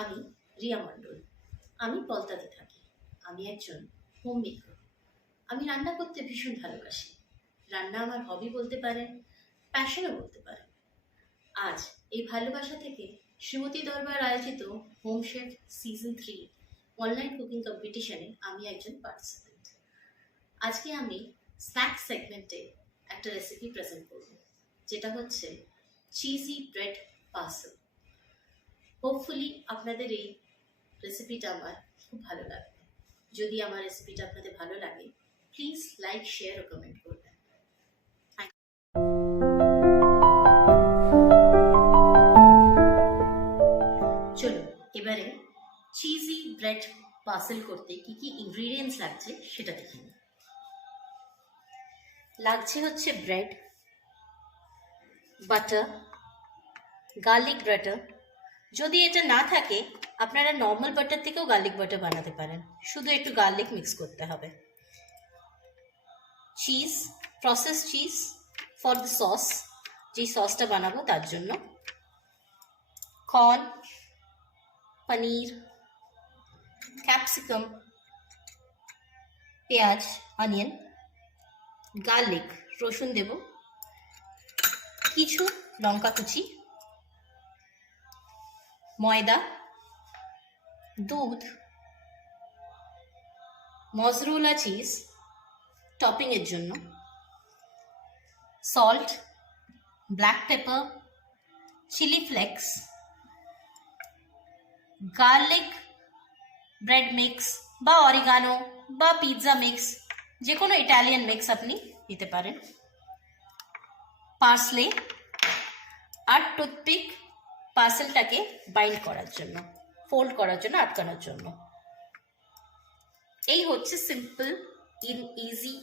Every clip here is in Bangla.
আমি রিয়া মণ্ডল। আমি পলতাতে থাকি। আমি একজন হোম মেকার আমি রান্না করতে ভীষণ ভালোবাসি। রান্না আমার হবি বলতে পারেন প্যাশনও বলতে পারেন। আজ এই ভালোবাসা থেকে শ্রীমতী দরবার আয়োজিত home chef season three online cooking কম্পিটিশনে আমি একজন পার্টিসিপেন্ট আজকে আমি স্ন্যাক্স সেগমেন্টে একটা রেসিপি প্রেজেন্ট করব, যেটা হচ্ছে চিজি ব্রেড পার্সেল হোপফুলি আপনাদের এই রেসিপিটা আমার খুব ভালো লাগবে। যদি আমার রেসিপিটা আপনাদের ভালো লাগে প্লিজ লাইক শেয়ার ও কমেন্ট করবেন। চলুন, এবারে চিজি ব্রেড পার্সেল করতে কি কি ইনগ্রিডিয়েন্টস লাগছে সেটা দেখে লাগছে হচ্ছে ব্রেড বাটার গার্লিক বাটার যদি এটা না থাকে, আপনারা নর্মাল বাটার থেকেও গার্লিক বাটার বানাতে পারেন। শুধু একটু গার্লিক মিক্স করতে হবে। Cheese process cheese for the sauce যেই সসটা বানাবো তার জন্য। কর্ন পনির ক্যাপসিকাম পেঁয়াজ অনিয়ন গার্লিক রসুন দেব, কিছু লঙ্কা কুচি ময়দা, দুধ, মজরুলা চিজ টপিংয়ের জন্য salt black pepper chilli flakes garlic bread mix বা অরিগানো বা পিৎজা মিক্স যে কোনো ইটালিয়ান মিক্স আপনি দিতে পারেন। পার্সলে আর টুথপিক পার্সেলটাকে বাইন্ড করার জন্য, ফোল্ড করার জন্য, আটকানোর জন্য। এই হচ্ছে সিম্পল, ইন, ইজি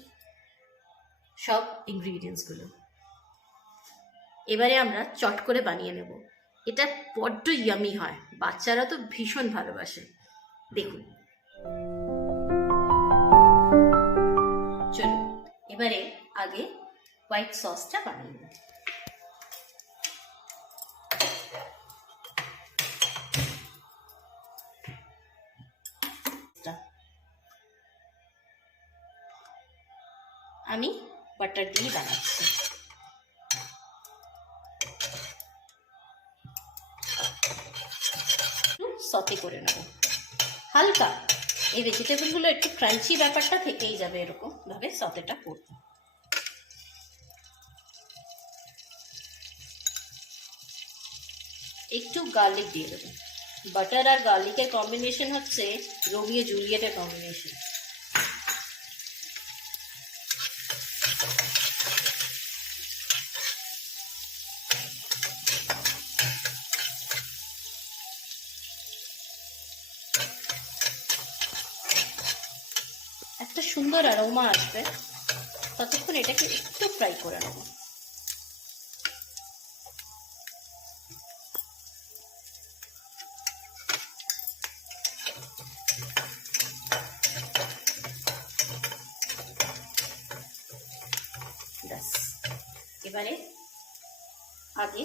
সব ইনগ্রিডিয়েন্টসগুলো। এবারে আমরা চট করে বানিয়ে নেব। এটা বড্ড ইয়ামি হয়, বাচ্চারা তো ভীষণ ভালোবাসে। দেখুন। চলুন, এবারে আগে হোয়াইট সসটা বানিয়ে নেব। আমি বাটার দিয়ে বানাচ্ছি। সতে করে নেব। হালকা। এই ভেজিটেবলগুলো একটু ক্রাঞ্চি ব্যাপারটা থেকেই যাবে এরকম ভাবে সতেটা করব একটু গার্লিক দিয়ে দেবো। বাটার আর গার্লিকের কম্বিনেশন হচ্ছে রোমিও জুলিয়েটের কম্বিনেশন একটা সুন্দর অ্যারোমা আসবে। ততক্ষণ এটাকে একটু ফ্রাই করে নেব। এবারে আগে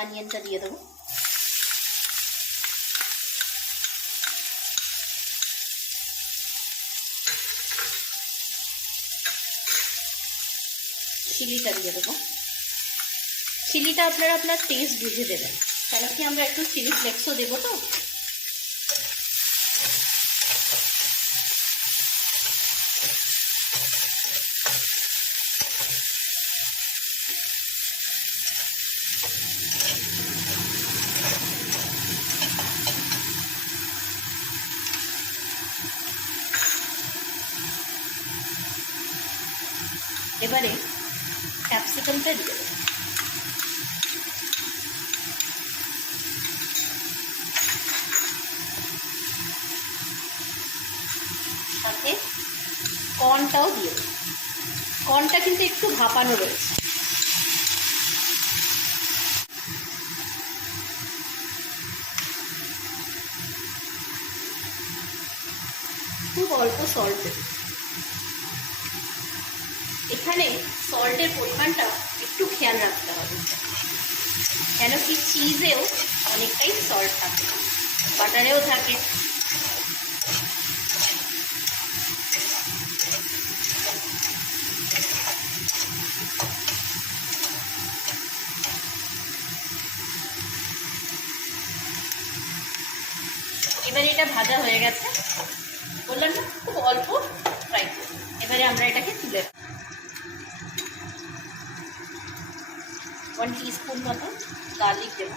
অনিয়নটা দিয়ে দেবো। চিলিটা দিয়ে দেবো। চিলিটা আপনারা আপনার টেস্ট বুঝে দেবেন। কেন কি আমরা একটু চিলি ফ্লেক্সও দেবো তো? এবারে ক্যাপসিকামটা দিয়ে দেবো সাথে কর্নটাও দিয়ে দেবো। কর্নটা কিন্তু একটু ভাপানো রয়েছে। খুব অল্প সল্ট এখানে সল্টের পরিমাণটা একটু খেয়াল রাখতে হবে। কেন কি চিজেও অনেকটাই সল্ট থাকে বাটারেও থাকে। এবারে এটা ভাজা হয়ে গেছে। বললাম না, খুব অল্প ফ্রাই এবারে আমরা এটাকে তুলে ওয়ান টিস্পুন মতো গার্লিক দেব।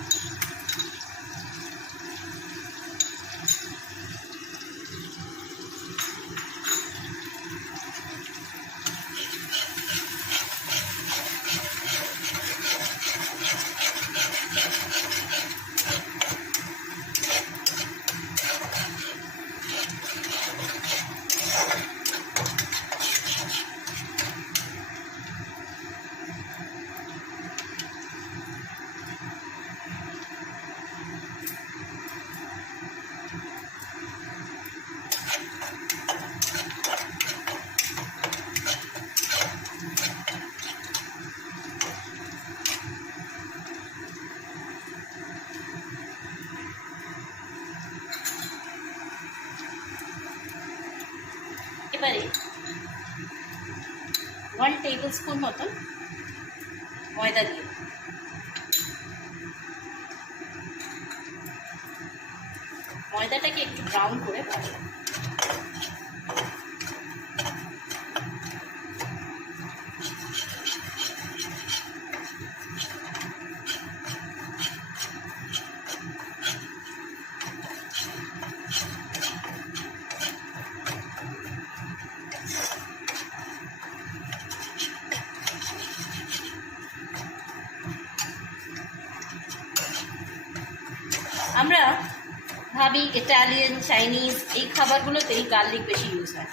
এবারে ওয়ান টেবিল স্পুন মতন ময়দা দিয়ে। ময়দাটাকে একটু ব্রাউন করে ভাজবো আমরা ভাবি ইটালিয়ান চাইনিজ এই খাবারগুলোতে এই গার্লিক বেশি ইউজ হয়।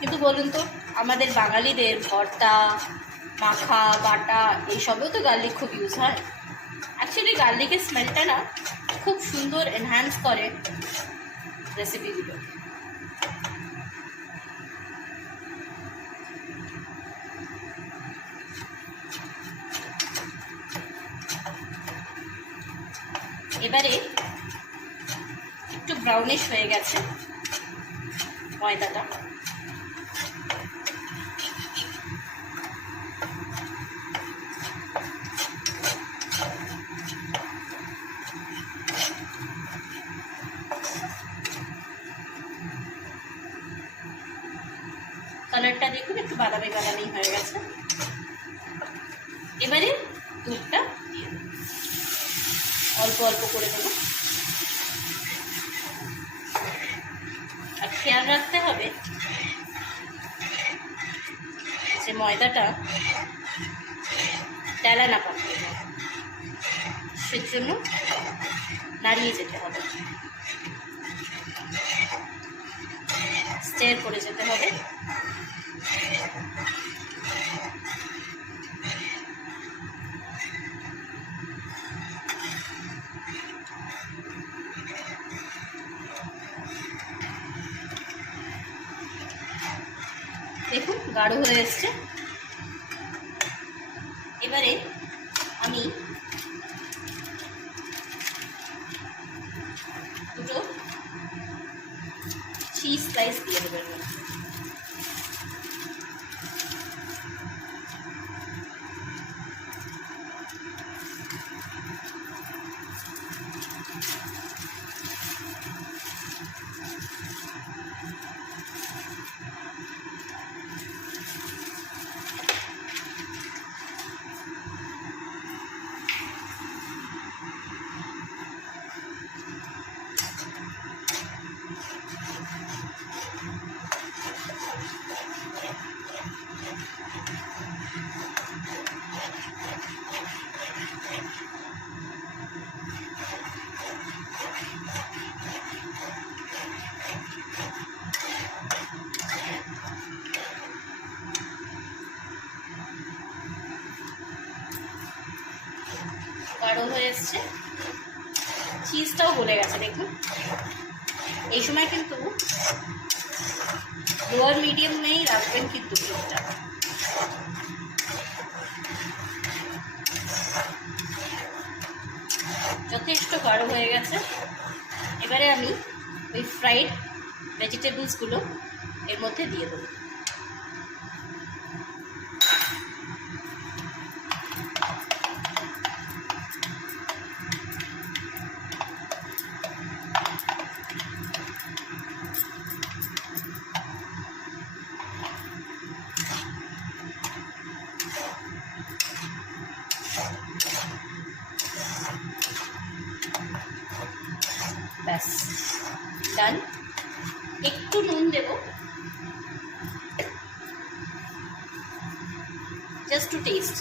কিন্তু বলুন তো, আমাদের বাঙালিদের ভর্তা, মাখা, বাটা এইসবেও তো গার্লিক খুব ইউজ হয়। অ্যাকচুয়ালি গার্লিকের স্মেলটা না খুব সুন্দর এনহ্যান্স করে রেসিপিগুলো ব্রাউনিশ হয়ে গেছে। ময়দাটা। কালারটা দেখুন, একটু বাদামি বাদামি হয়ে গেছে। এবারে দুধটা অল্প অল্প করে দেবো আর খেয়াল রাখতে হবে। যে ময়দাটা, তেলা না যায় সেজন্য নাড়িয়ে যেতে হবে। স্টের করে যেতে হবে। গাঢ় হয়ে এসছে এবারে আমি দুটো চিজ স্লাইস দিয়ে দেবো এর মধ্যে। এসছে চিজটাও গলে গেছে, দেখুন। এই সময় কিন্তু লোয়ার মিডিয়ামেই রাখবেন কিন্তু দুধটা যথেষ্ট গাঢ় হয়ে গেছে। এবারে আমি ওই ফ্রাইড ভেজিটেবলসগুলো এর মধ্যে দিয়ে দেবো। ব্যাস। ডান। একটু নুন দেব। Just to taste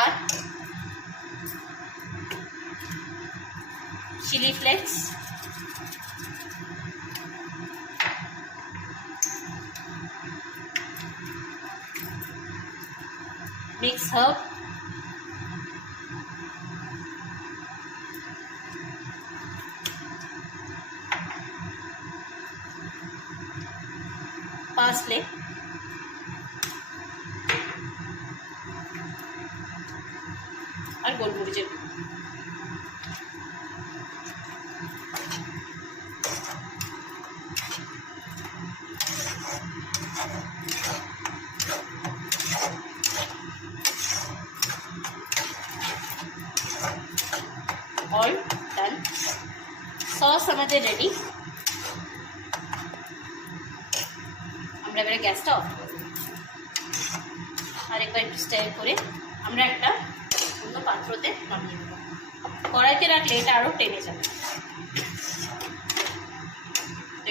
R chilli flakes mix herb parsley আর গোলমরিচের গুঁড়ো। অল ডান সস আমাদের আমরা এবারে গ্যাসটা অফ করব আরেকবার একটু স্টাইল করে আমরা একটা অন্য পাত্রতে নামিয়ে দেবো কড়াইতে রাখলে এটা আরও টেনে যাবে।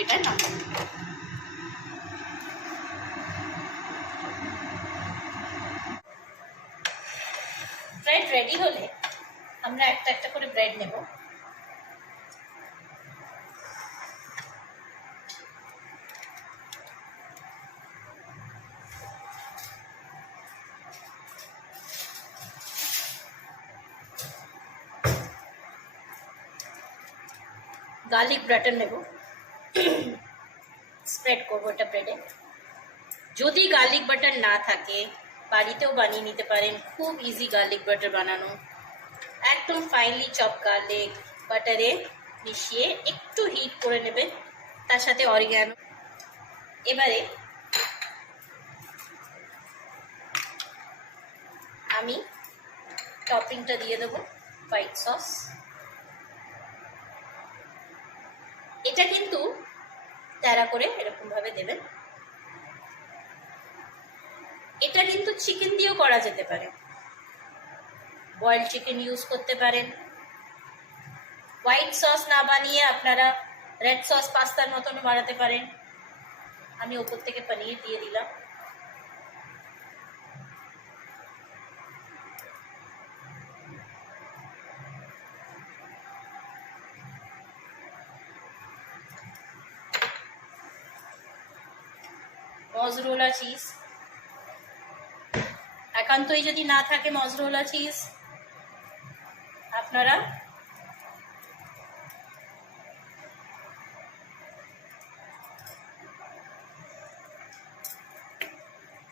এটা নামিয়ে রেডি হলে আমরা একটা একটা করে ব্রেড নেব। গার্লিক ব্রাটার নেব। স্প্রেড করব এটা ব্রেডে যদি গার্লিক বাটার না থাকে, বাড়িতেও বানিয়ে নিতে পারেন, খুব ইজি গার্লিক বাটার বানানো। একদম ফাইনলি চপ গার্লিক বাটারে মিশিয়ে একটু হিট করে নেবে তার সাথে অরিগ্যানো এবারে আমি টপিংটা দিয়ে দেবো হোয়াইট সস এটা কিন্তু তেরা করে এরকম ভাবে দেবেন। এটা কিন্তু চিকেন দিয়েও করা যেতে পারে। বয়েল চিকেন ইউজ করতে পারেন। হোয়াইট সস না বানিয়ে আপনারা রেড সস পাস্তার মতন বানাতে পারেন। আমি ওপর থেকে পানির দিয়ে দিলাম। Mozzarella cheese. একান্তই যদি না থাকে মজরোলা চিজ, আপনারা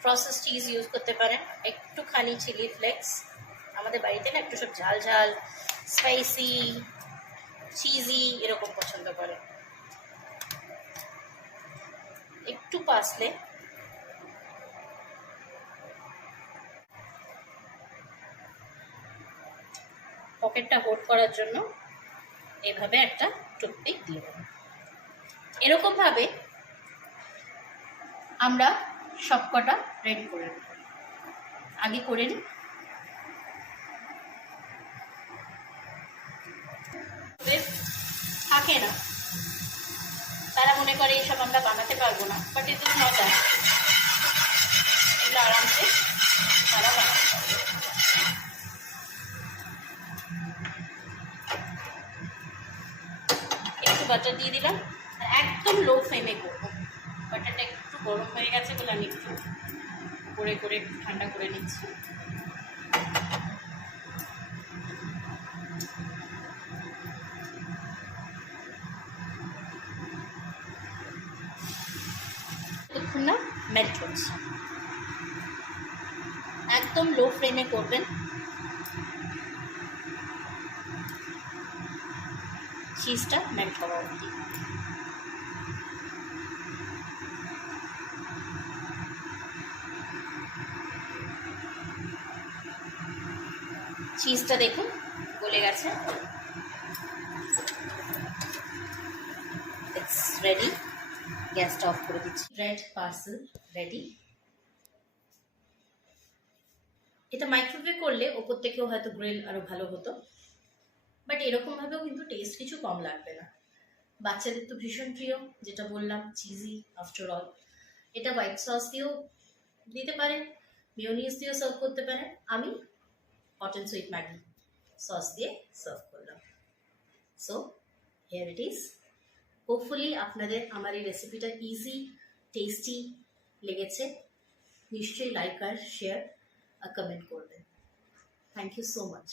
প্রসেস চিজ ইউজ করতে পারেন। একটুখানি চিলি ফ্লেক্স আমাদের বাড়িতে না একটু সব ঝাল ঝাল স্পাইসি চিজি এরকম পছন্দ করে। একটু পাসলে পকেটটা হোল্ড করার জন্য এভাবে একটা টুথপিক দিয়ে দেবো। এরকমভাবে আমরা সবকটা রেডি করে নেব। আগে করে নিই। থাকে না। তারা মনে করে এইসব আমরা বানাতে পারব না বাট এতে মজা এগুলো আরামসে তারা বানাতে পারবে। বাটার দিয়ে দিলাম। একদম লো ফ্লেমে করব। বাটারটা একটু গরম হয়ে গেছে বলে আমি একটু করে করে ঠান্ডা করে নিচ্ছি। না মেল্ট একদম লো ফ্লেমে করবেন। চিজটা চিজটা দেখুন, গলে গেছে। রেডি গ্যাসটা অফ করে দিচ্ছি। ব্রেড পার্সেল রেডি এটা মাইক্রোওয়েভ করলে ওপর থেকেও হয়তো গ্রিল আরও ভালো হতো। বাট এরকমভাবেও কিন্তু টেস্ট কিছু কম লাগবে না। বাচ্চাদের তো ভীষণ প্রিয়, যেটা বললাম চিজি আফটার অল এটা হোয়াইট সস দিয়েও দিতে পারেন মিওনিস দিয়েও সার্ভ করতে পারেন আমি hot and sweet Maggi sauce দিয়ে সার্ভ করলাম। So here it is hopefully আপনাদের আমার এই রেসিপিটা ইজি টেস্টি লেগেছে। নিশ্চয়ই লাইক আর শেয়ার আর কমেন্ট করবেন। Thank you so much